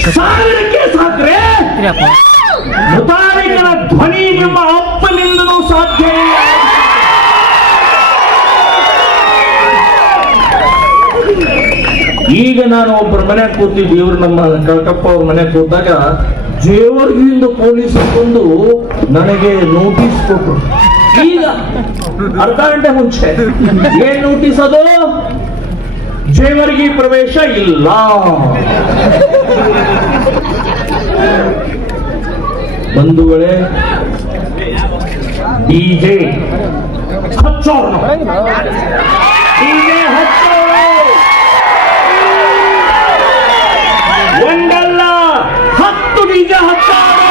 1000 ಕೇಸ್ ಹಾಕ್ರೆ ಮುತಾಲಿಕನ ಧ್ವನಿ ನಿಮ್ಮ ಅಪ್ಪನಿಂದಲೂ ಸಾಧ್ಯ ಇಲ್ಲ. ಈಗ ನಾನು ಒಬ್ಬರ ಮನೆ ಕೂತಿದ್ದೆ, ಇವ್ರು ನಮ್ಮ ಕಳಕಪ್ಪ ಅವ್ರ ಮನೆ ಕೂತಾಗ ಜೇವರ್ಗಿಯಿಂದ ಪೊಲೀಸರು ಬಂದು ನನಗೆ ನೋಟಿಸ್ ಕೊಟ್ಟರು. ಈಗ ಅರ್ಧ ಗಂಟೆ ಮುಂಚೆ ಏನ್ ನೋಟಿಸ್? ಅದು ಜೇವರ್ಗಿ ಪ್ರವೇಶ ಇಲ್ಲ. ಬಂಧುಗಳೇ, ಡಿಜೆ ಹಚ್ಚೋರು, ಡಿಜೆ ಹಚ್ಚೋರು ಒಂದಲ್ಲ 10 ಡಿಜೆ ಹಚ್ಚಾರು.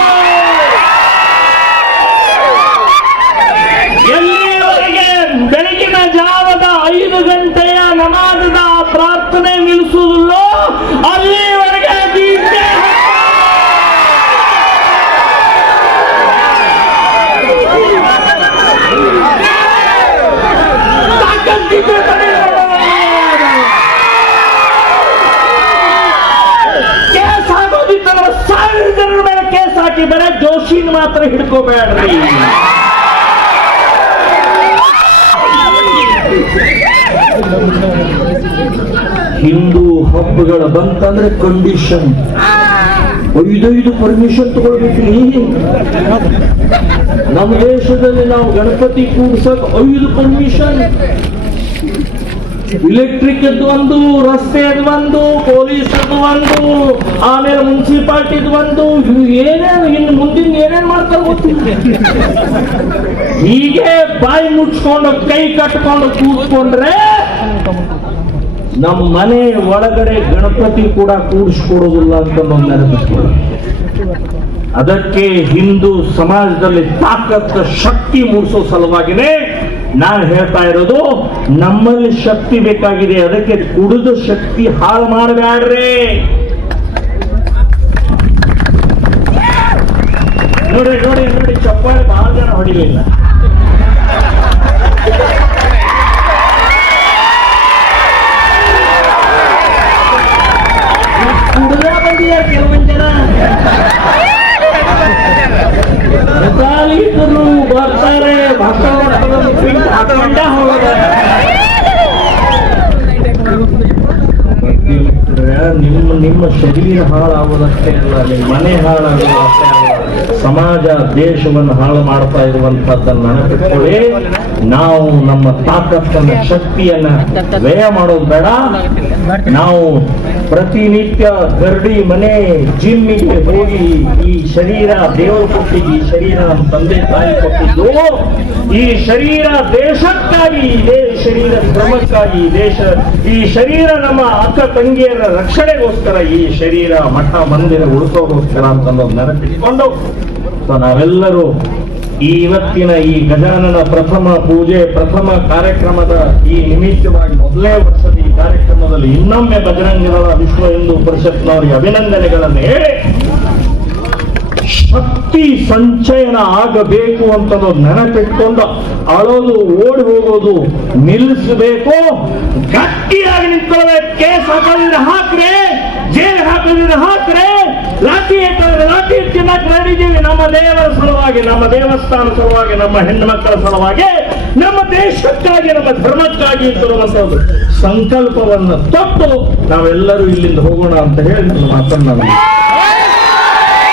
ಎಲ್ಲಿವರೆಗೆ ಬೆಳಗಿನ ಜಾವದ 5 ಗಂಟೆಯ ನಮಾಜದ ಪ್ರಾರ್ಥನೆ ನಿಲ್ಲಿಸುವುದಿಲ್ಲೋ ಅಲ್ಲಿವರೆಗೆ ಡಿಜೆ. ಕೇಸ್ ಹಾಕೋದಿತ್ತಂದ್ರೆ 1000 ಜನರ ಮೇಲೆ ಕೇಸ್ ಹಾಕಿದರೆ ಜೋಶಿನ ಮಾತ್ರ ಹಿಡ್ಕೋಬೇಡ್ರಿ. ಹಿಂದೂ ಹಬ್ಬಗಳ ಬಂತಂದ್ರೆ ಕಂಡೀಷನ್, 5 ಪರ್ಮಿಷನ್ ತಗೊಳ್ಬೇಕ್ರಿ. ನಮ್ಮ ದೇಶದಲ್ಲಿ ನಾವು ಗಣಪತಿ ಕೂಡ್ಸಕ್ 5 ಪರ್ಮಿಷನ್, ಇಲೆಕ್ಟ್ರಿಕ್ ಒಂದು, ರಸ್ತೆ ಒಂದು, ಪೊಲೀಸ್ ಒಂದು, ಆಮೇಲೆ ಮುನ್ಸಿಪಾಲಿಟಿ ಒಂದು, ಏನೇನು ಇನ್ನು ಮುಂದಿನ ಏನೇನು ಮಾಡ್ತಾರೆ ಗೊತ್ತಿಲ್ಲ. ಹೀಗೆ ಬಾಯಿ ಮುಚ್ಕೊಂಡು ಕೈ ಕಟ್ಕೊಂಡು ಕೂತ್ಕೊಂಡ್ರೆ ನಮ್ಮ ಮನೆ ಒಳಗಡೆ ಗಣಪತಿ ಕೂಡ ಕೂಡಿಸ್ಕೊಡೋದಿಲ್ಲ ಅಂತ ನಾವು ನೆನಪಿಸ್ಕೊಳ್ಳಿ. ಅದಕ್ಕೆ ಹಿಂದೂ ಸಮಾಜದಲ್ಲಿ ತಾಕತ್ತು ಶಕ್ತಿ ಮೂಡಿಸೋ ಸಲುವಾಗಿನೇ ನಾನು ಹೇಳ್ತಾ ಇರೋದು, ನಮ್ಮಲ್ಲಿ ಶಕ್ತಿ ಬೇಕಾಗಿದೆ, ಅದಕ್ಕೆ ಕುಡಿದು ಶಕ್ತಿ ಹಾಳು ಮಾಡಬೇಡ್ರಿ. ನೋಡಿ ನೋಡಿ ನೋಡಿ, ಚಪ್ಪಾಳೆ ಬಹಳ ಜನ ಹೊಡಿಲಿಲ್ಲ. ಕುಡಿದ ಬಂದಿದ್ದಾರೆ ಕೆಲವೊಂದು ಜನ, ಮುತಾಲಿಕರು ಬರ್ತಾರೆ, ಹಾಕೊಂಡ ಹೋಗೋದಾರೆ. ನಿಮ್ಮ ಶರೀರ ಹಾಳಾಗೋದಷ್ಟೇ ಅಲ್ಲ, ನಿಮ್ಮ ಮನೆ ಹಾಳಾಗೋದು ಅಷ್ಟೇ ಅಲ್ಲ, ಸಮಾಜ ದೇಶವನ್ನು ಹಾಳು ಮಾಡ್ತಾ ಇರುವಂತದ್ದನ್ನು ನೆನಪಿಟ್ಕೊಳ್ಳಿ. ನಾವು ನಮ್ಮ ತಾಕತ್ತನ್ನ ಶಕ್ತಿಯನ್ನ ವ್ಯಯ ಮಾಡೋದು ಬೇಡ. ನಾವು ಪ್ರತಿನಿತ್ಯ ಗರಡಿ ಮನೆ ಜಿಮ್ಮಿಗೆ ಹೋಗಿ ಈ ಶರೀರ ದೇವರು ಕೊಟ್ಟಿದ್ದು, ಈ ಶರೀರ ನಮ್ಮ ತಂದೆ ತಾಯಿ ಕೊಟ್ಟಿದ್ದು, ಈ ಶರೀರ ದೇಶಕ್ಕಾಗಿ, ಇದೇ ಶರೀರ ಶ್ರಮಕ್ಕಾಗಿ, ಈ ಶರೀರ ನಮ್ಮ ಅಕ್ಕ ತಂಗಿಯರ ರಕ್ಷಣೆಗೋಸ್ಕರ, ಈ ಶರೀರ ಮಠ ಮಂದಿರ ಉಳಿಸೋಗೋಸ್ಕರ ಅಂತ ನೆನಪಿಟ್ಕೊಂಡು ನಾವೆಲ್ಲರೂ ಈ ಇವತ್ತಿನ ಈ ಗಜಾನನ ಪ್ರಥಮ ಪೂಜೆ, ಪ್ರಥಮ ಕಾರ್ಯಕ್ರಮದ ಈ ನಿಮಿತ್ತವಾಗಿ ಮೊದಲನೇ ವರ್ಷದ ಈ ಕಾರ್ಯಕ್ರಮದಲ್ಲಿ ಇನ್ನೊಮ್ಮೆ ಬಜರಂಗದಳ ವಿಶ್ವ ಹಿಂದೂ ಪರಿಷತ್ನವರಿಗೆ ಅಭಿನಂದನೆಗಳನ್ನು ಹೇಳಿ, ಶಕ್ತಿ ಸಂಚಯನ ಆಗಬೇಕು ಅಂತ ನೆನಪಿಟ್ಕೊಂಡು ಅಳೋದು ಓಡಿ ಹೋಗೋದು ನಿಲ್ಲಿಸಬೇಕು, ಗಟ್ಟಿಯಾಗಿ ನಿಂತ್ಕೊಳ್ಬೇಕು. ಕೇಸ್ ಹಾಕೋದಿದ್ರೆ ಹಾಕ್ರೆ, ಜೈಲ್ ಹಾಕೋದಿದ್ರೆ ಹಾಕ್ರೆ, ಲಾಠಿ ಹಾಕಿದ್ರೆ ಲಾಠಿ ತಿನ್ನಕ್ಕೆ ರೆಡಿದ್ದೀವಿ. ನಮ್ಮ ದೇವರ ಸಲುವಾಗಿ, ನಮ್ಮ ದೇವಸ್ಥಾನ ಸಲುವಾಗಿ, ನಮ್ಮ ಹೆಣ್ಣು ಮಕ್ಕಳ ಸಲುವಾಗಿ, ನಮ್ಮ ದೇಶಕ್ಕಾಗಿ, ನಮ್ಮ ಧರ್ಮಕ್ಕಾಗಿ ಇರುವಂತದ್ದು ಸಂಕಲ್ಪವನ್ನು ತೊಟ್ಟು ನಾವೆಲ್ಲರೂ ಇಲ್ಲಿಂದ ಹೋಗೋಣ ಅಂತ ಹೇಳಿ ಮಾತನ್ನ